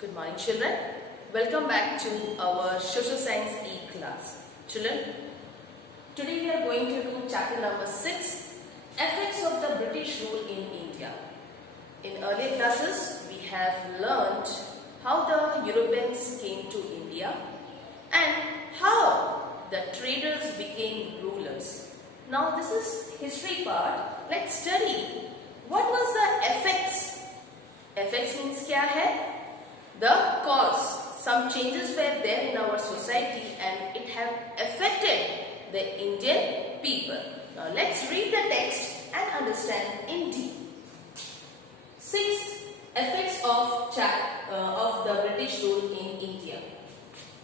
Good morning, children. Welcome back to our social science E class. Children, today we are going to do chapter number 6, Effects of the British Rule in India. In earlier classes, we have learnt how the Europeans came to India and how the traders became rulers. Now this is history part. Let's study what was the effects. Effects means क्या है? The cause. Some changes were there in our society and it have affected the Indian people. Now let's read the text and understand in deep. Sixth, effects of the British rule in India.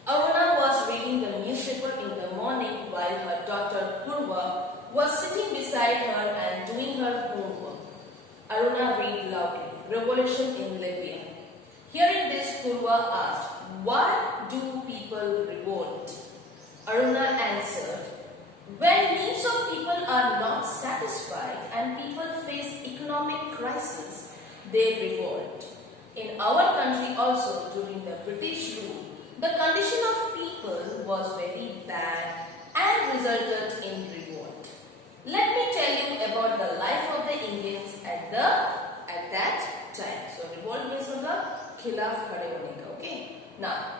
Aruna was reading the newspaper in the morning while her daughter Purva was sitting beside her and doing her homework. Aruna read loudly, Revolution in Libya. Hearing this, Purva asked, why do people revolt? Aruna answered, when millions of people are not satisfied and people face economic crisis, they revolt. In our country also, during the British rule, the condition of people was very bad and resulted in revolt. Let me tell you about the life of the Indians at that time. So revolt means the khilaf khade hone ka. Okay. Now,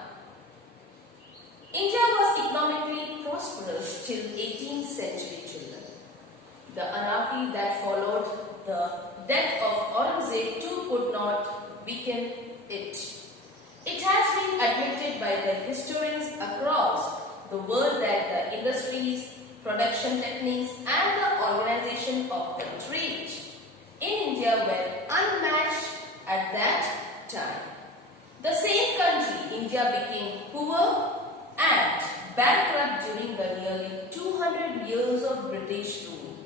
India was economically prosperous till 18th century, children. The anarchy that followed the death of Aurangzeb too could not weaken it. It has been admitted by the historians across the world that the industries, production techniques and the organization of the trade in India were unmatched at that time. The same country, India, became poor and bankrupt during the nearly 200 years of British rule.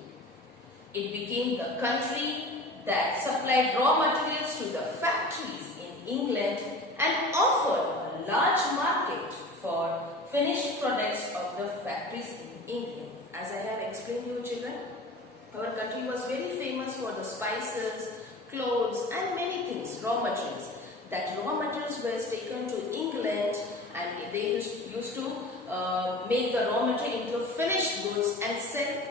It became the country that supplied raw materials to the factories in England and offered a large market for finished products of the factories in England. As I have explained to you, children, our country was very famous for the spices, clothes and many things, raw materials. That raw materials were taken to England and they used to make the raw material into finished goods and sell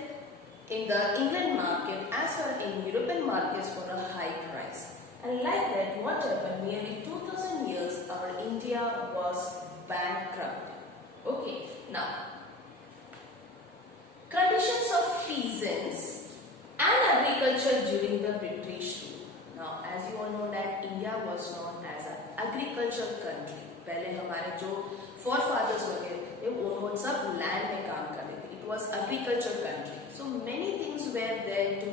in the England market as well in European markets for a high price. And like that, what happened? Nearly 2000 years our India was bankrupt. Okay, now conditions of peasants and agriculture during the British rule. Now, as you all know that India was known as an agricultural country. पहले हमारे जो forefathers वगैरह थे वो सब land में काम कर रहे थे. It was agricultural country. So many things were there to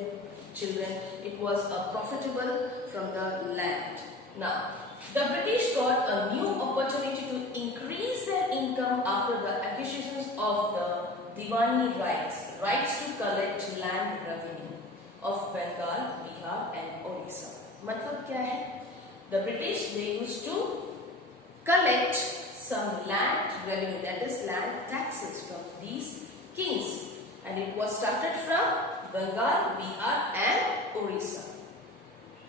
children. It was profitable from the land. Now, the British got a new opportunity to increase their income after the acquisitions of the Diwani rights to collect land revenue of Bengal, Bihar and Orissa. मतलब क्या है? The British, they used to collect some land revenue, that is land taxes from these kings, and it was started from Bengal, Bihar and Orissa.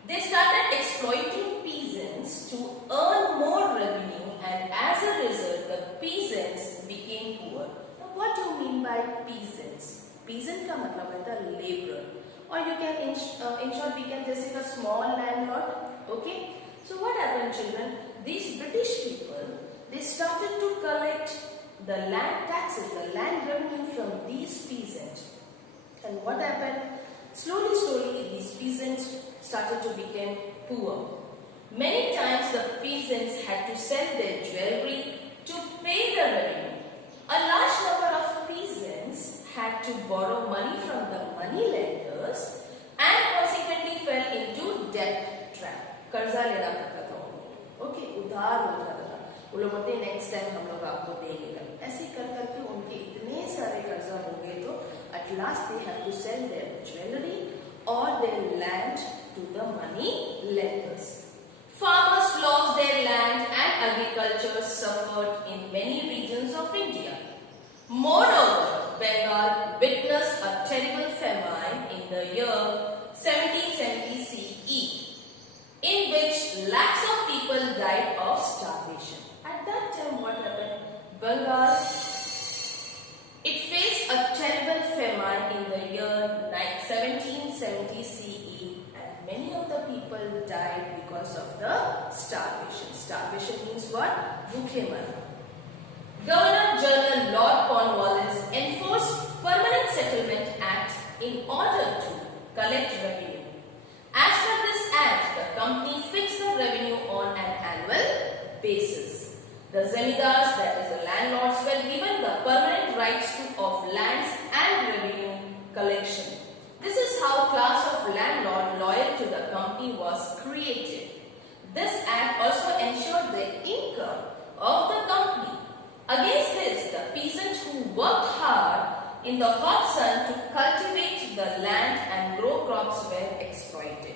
They started exploiting peasants to earn more revenue, and as a result the peasants became poor. Now what do you mean by peasants? Peasant का मतलब है the laborer, or you can in short we can just say a small landlord. Okay, so what happened, children? These British people, they started to collect the land taxes, the land revenue from these peasants. And what happened? Slowly these peasants started to become poor. Many times the peasants had to sell their jewelry to pay the revenue. A large number of peasants had to borrow money from the money lenders and consequently fell into debt trap. कर्जा लेना पड़ता था उनको. Okay, उधार होता था. वो लोग बोलते नेक्स्ट टाइम हम लोग आपको देंगे. ऐसे कर करके उनके इतने सारे कर्जा हो गए तो at last they have to sell their jewelry or their land to the money lenders. Farmers lost their land and agriculture suffered in many regions of India. Moreover, Bengal witnessed a terrible famine in the year 1770 CE, in which lakhs of people died of Bengal. It faced a terrible famine in the year 1770 CE, and many of the people died because of the starvation. Starvation means what? Bhukhe marna. Governor-General Lord Cornwallis enforced Permanent Settlement Act in order to collect revenue. As per this act, the company fixed the revenue on an annual basis. The Zemindars, that is the landlords, were given the permanent rights of lands and revenue collection. This is how class of landlord loyal to the company was created. This act also ensured the income of the company. Against this, the peasants who worked hard in the hot sun to cultivate the land and grow crops were exploited.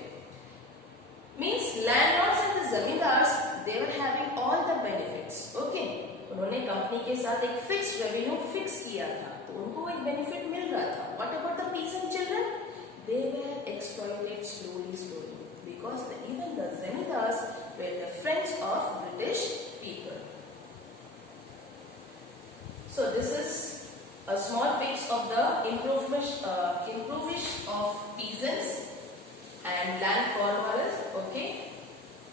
Means landlords and the zamindars, they were having all the benefits. Okay, उन्होंने company के साथ एक fixed revenue fix किया था, तो उनको एक benefit मिल रहा था. What about the peasant children? They were exploited slowly because even the zamindars were the friends of British people. So this is a small pics of the improvisation of peasants and land Cornwallis. Okay.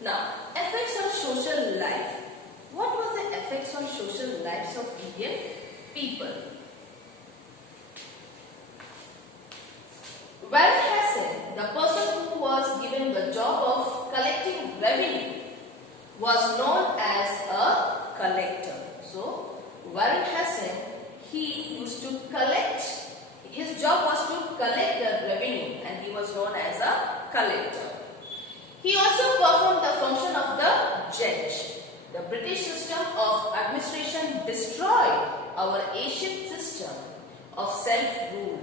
Now, effects on social life. What was the effects on social lives of Indian people? Warren Hessin, the person who was given the job of collecting revenue, was known as a collector. So, Warren Hessin, he used to collect, his job was to collect the revenue and he was known as a collector. He also performed the function of the judge. The British system of administration destroyed our ancient system of self-rule.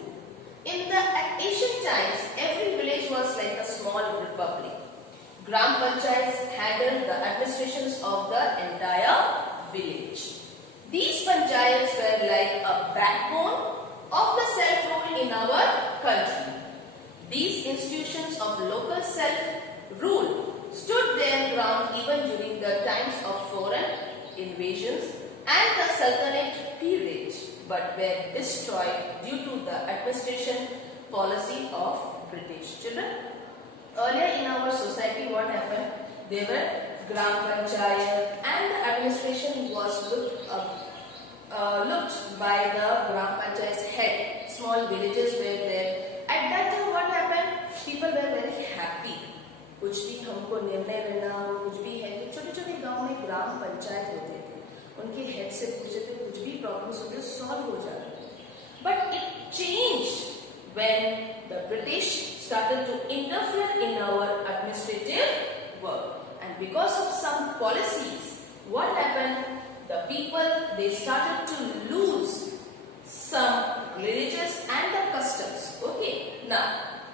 In the ancient times, every village was like a small republic. Gram panchayats handled the administrations of the entire village. These panchayats were like a backbone of the self-rule in our country. These institutions of local self-rule stood their ground even during the times of foreign invasions and the Sultanate period, but were destroyed due to the administration policy of British. Children, earlier in our society what happened? There were Gram Panchayat and the administration was looked by the Gram Panchayat's head. Small villages were there. At that time what happened? People were very happy. कुछ भी हमको निर्णय लेना हो, कुछ भी है कि छोटे-छोटे गांव में ग्राम पंचायत होते थे. उनके हेड से पूछते थे, कुछ भी प्रॉब्लम्स होते सॉल्व हो जाते थे. But it changed when the British started to interfere in our administrative work. And because of some policies, what happened? The people, they started to lose some religious and the customs. Okay. Now,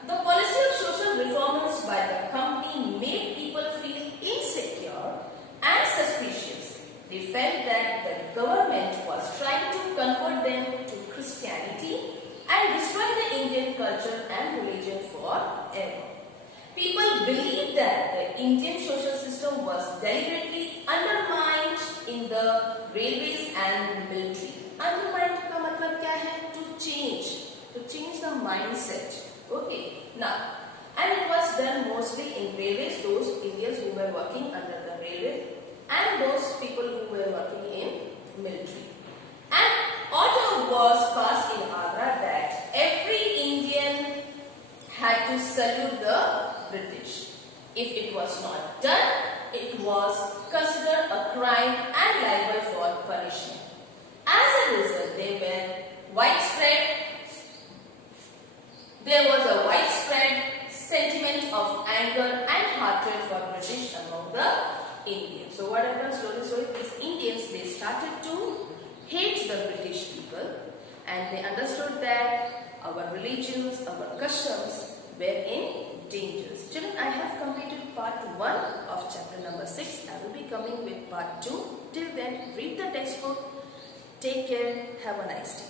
the policy of social reformers by the company made people feel insecure and suspicious. They felt that the government was trying to convert them to Christianity and destroy the Indian culture and religion forever. People believed that the Indian social system was deliberately undermined in the railways and military. Undermined का मतलब क्या है? To change the mindset. Okay. Now, and it was done mostly in railways. Those Indians who were working under the railway and those people who were working in military. An order was passed in Agra that every Indian had to salute the British. If it was not done, it was considered a crime and liable for punishment. As a result, there was a widespread sentiment of anger and hatred for British among the Indians. So what happened slowly, these Indians, they started to hate the British people and they understood that our religions, our customs were in danger. Children, I have completed part 1 of chapter number 6. I will be coming with part 2. Till then, read the textbook. Take care. Have a nice day.